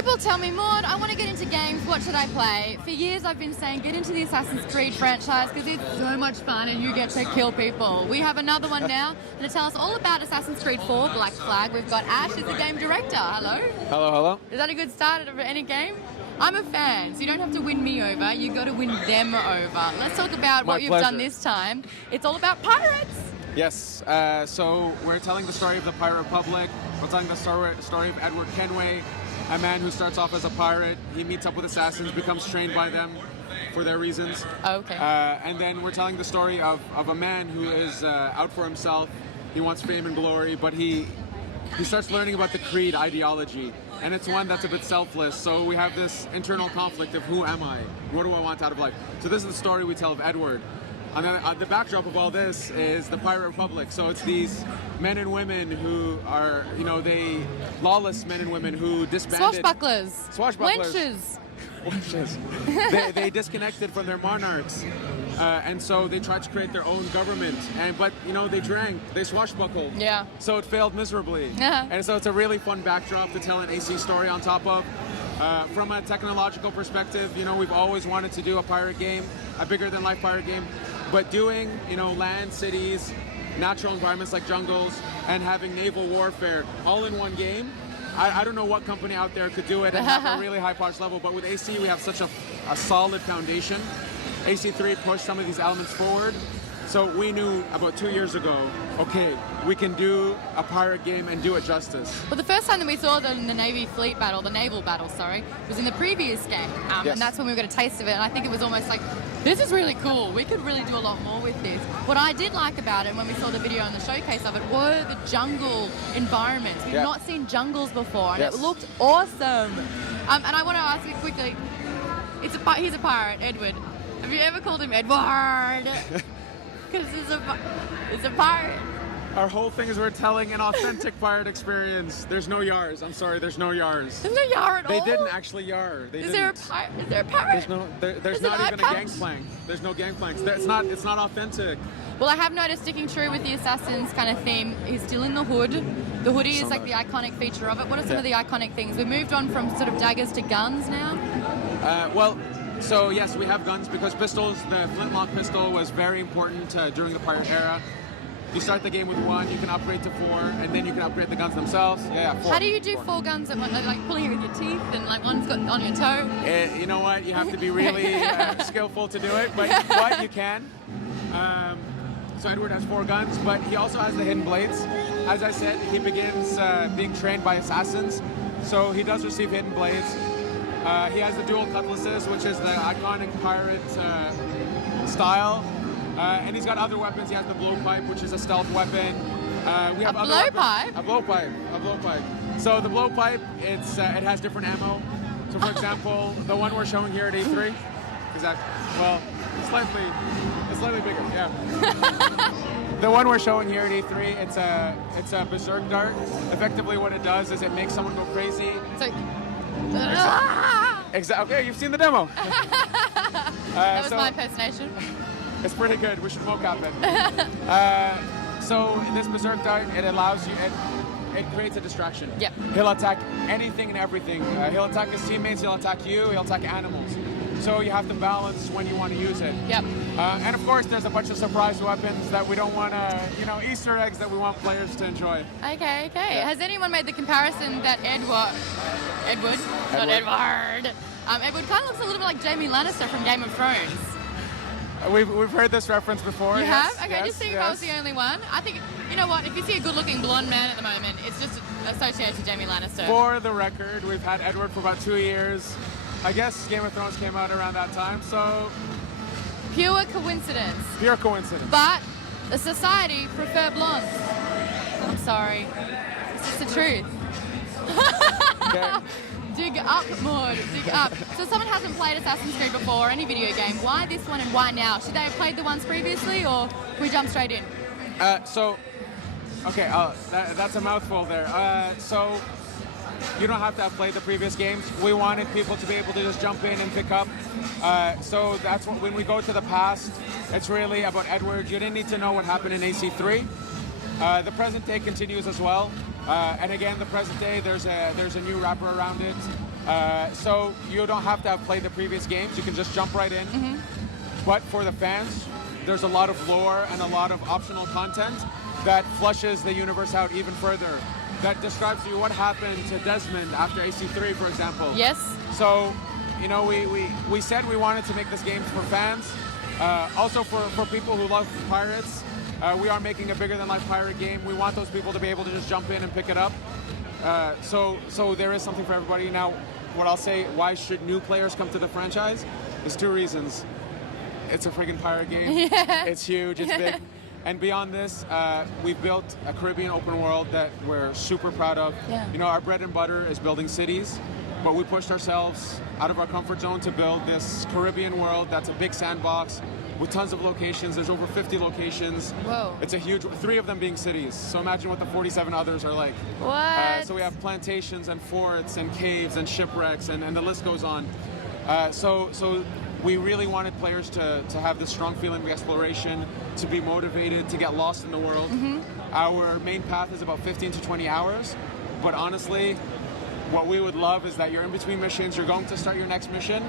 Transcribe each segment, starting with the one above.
People tell me, Maude, I want to get into games, what should I play? For years I've been saying get into the Assassin's Creed franchise because it's so much fun and you get to kill people. We have another one now to tell us all about Assassin's Creed 4, Black Flag. We've got Ash as the game director. Hello. Hello, hello. Is that a good start of any game? I'm a fan, so you don't have to win me over, you got to win them over. Let's talk about what you've done this time. It's all about pirates. Yes, so we're telling the story of the Pirate Republic. We're telling the story of Edward Kenway, a man who starts off as a pirate. He meets up with assassins, becomes trained by them for their reasons. Okay. And then we're telling the story of a man who is out for himself. He wants fame and glory, but he starts learning about the Creed ideology. And it's one that's a bit selfless. So we have this internal conflict of who am I? What do I want out of life? So this is the story we tell of Edward. And then the backdrop of all this is the Pirate Republic. So it's these men and women who are, lawless men and women who disbanded. Swashbucklers. Wenches. They disconnected from their monarchs. And so they tried to create their own government. But they drank, they swashbuckled. Yeah. So it failed miserably. And so it's a really fun backdrop to tell an AC story on top of. From a technological perspective, we've always wanted to do a pirate game, a bigger-than-life pirate game. But doing, land, cities, natural environments like jungles, and having naval warfare all in one game, I don't know what company out there could do it and have a really high polish level. But with AC, we have such a solid foundation. AC3 pushed some of these elements forward. So we knew about 2 years ago, okay, we can do a pirate game and do it justice. Well, the first time that we saw the naval battle, was in the previous game. Yes. And that's when we got a taste of it. And I think it was almost like, this is really cool. We could really do a lot more with this. What I did like about it when we saw the video and the showcase of it were the jungle environments. We've not seen jungles before, and it looked awesome. And I want to ask you quickly, he's a pirate, Edward. Have you ever called him Edward? Because he's a pirate. Our whole thing is we're telling an authentic pirate experience. There's no yars. I'm sorry, there's no yars. There's no yar at all? They didn't actually yar. Is there a pirate? There's not even a gangplank. There's no gangplanks. It's not authentic. Well, I have noticed, sticking true with the Assassin's kind of theme, he's still in the hood. The hoodie is like the iconic feature of it. What are some of the iconic things? We moved on from sort of daggers to guns now. So yes, we have guns because pistols, the flintlock pistol was very important during the pirate era. You start the game with 1, you can upgrade to 4, and then you can upgrade the guns themselves. Yeah, 4. How do you do 4 guns at once? Like pulling it with your teeth and like one's got on your toe? You know what? You have to be really skillful to do it, but you can. So Edward has 4 guns, but he also has the hidden blades. As I said, he begins being trained by assassins, so he does receive hidden blades. He has the dual cutlasses, which is the iconic pirate style. And he's got other weapons. He has the blowpipe, which is a stealth weapon. We have other blowpipe? A blowpipe. So the blowpipe, it has different ammo. So for example, the one we're showing here at A3, slightly bigger, yeah. The one we're showing here at A3, it's a berserk dart. Effectively what it does is it makes someone go crazy. So, Exactly. Okay, you've seen the demo. That was my impersonation. It's pretty good. We should mocap it. So this berserk dart, it allows you. It creates a distraction. Yep. He'll attack anything and everything. He'll attack his teammates. He'll attack you. He'll attack animals. So you have to balance when you want to use it. Yep. And of course, there's a bunch of surprise weapons that we don't want to, Easter eggs that we want players to enjoy. Okay. Yeah. Has anyone made the comparison that Edward, not Edward. Edward kind of looks a little bit like Jaime Lannister from Game of Thrones. We've heard this reference before. You yes, have? Okay, yes, just seeing yes. if I was the only one. I think, you know what, if you see a good-looking blonde man at the moment, it's just associated to Jaime Lannister. For the record, we've had Edward for about 2 years. I guess Game of Thrones came out around that time, so... Pure coincidence. Pure coincidence. But the society prefer blondes. I'm sorry. It's just the truth. Okay. Dig up, Maude. Dig up. So someone hasn't played Assassin's Creed before, or any video game. Why this one and why now? Should they have played the ones previously, or can we jump straight in? That's a mouthful there. So you don't have to have played the previous games. We wanted people to be able to just jump in and pick up. So that's what, when we go to the past, it's really about Edward. You didn't need to know what happened in AC3. The present day continues as well. And again, the present day, there's a new wrapper around it. So you don't have to have played the previous games. You can just jump right in. But for the fans, there's a lot of lore and a lot of optional content that flushes the universe out even further. That describes to you what happened to Desmond after AC3, for example. Yes. So, you know, we said we wanted to make this game for fans. Also for people who love pirates. We are making a bigger than life pirate game. We want those people to be able to just jump in and pick it up. So there is something for everybody. Now, what I'll say, why should new players come to the franchise? There's 2 reasons. It's a friggin' pirate game. Yeah. It's huge, it's big. And beyond this, we've built a Caribbean open world that we're super proud of. Yeah. You know, our bread and butter is building cities, but we pushed ourselves out of our comfort zone to build this Caribbean world that's a big sandbox with tons of locations. There's over 50 locations. Whoa. It's a huge, 3 of them being cities. So imagine what the 47 others are like. What? So we have plantations and forts and caves and shipwrecks and the list goes on. So we really wanted players to have this strong feeling of exploration, to be motivated, to get lost in the world. Our main path is about 15 to 20 hours, but honestly, what we would love is that you're in between missions, you're going to start your next mission,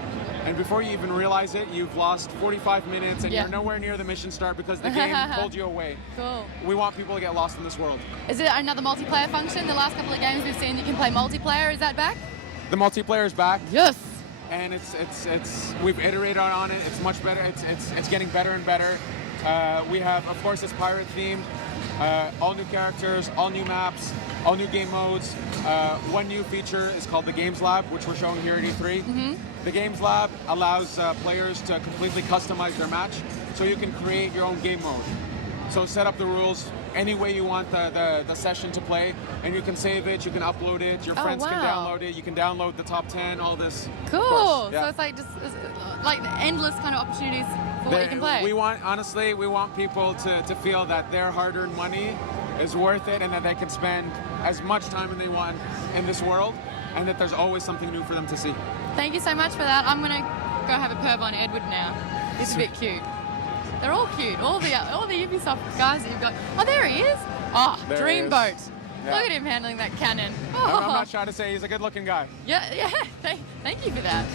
and before you even realize it, you've lost 45 minutes and you're nowhere near the mission start because the game pulled you away. Cool. We want people to get lost in this world. Is it another multiplayer function? The last couple of games we've seen you can play multiplayer. Is that back? The multiplayer is back. Yes. And we've iterated on it. It's much better. It's getting better and better. We have, of course, it's pirate themed. All new characters, all new maps, all new game modes. One new feature is called the Games Lab, which we're showing here at E3. The Games Lab allows players to completely customize their match, so you can create your own game mode. So set up the rules any way you want the session to play, and you can save it, you can upload it, your friends can download it, you can download the top 10, all this. Cool. Yeah. So it's like just like endless kind of opportunities for what you can play. We want people to feel that their hard-earned money is worth it and that they can spend as much time as they want in this world, and that there's always something new for them to see. Thank you so much for that. I'm gonna go have a perv on Edward now. He's a bit cute. They're all cute. All the Ubisoft guys that you've got. Oh, there he is. Oh, There he Dreamboat. is. Look at him handling that cannon. I'm Oh. not trying to say he's a good-looking guy. Yeah. Thank you for that.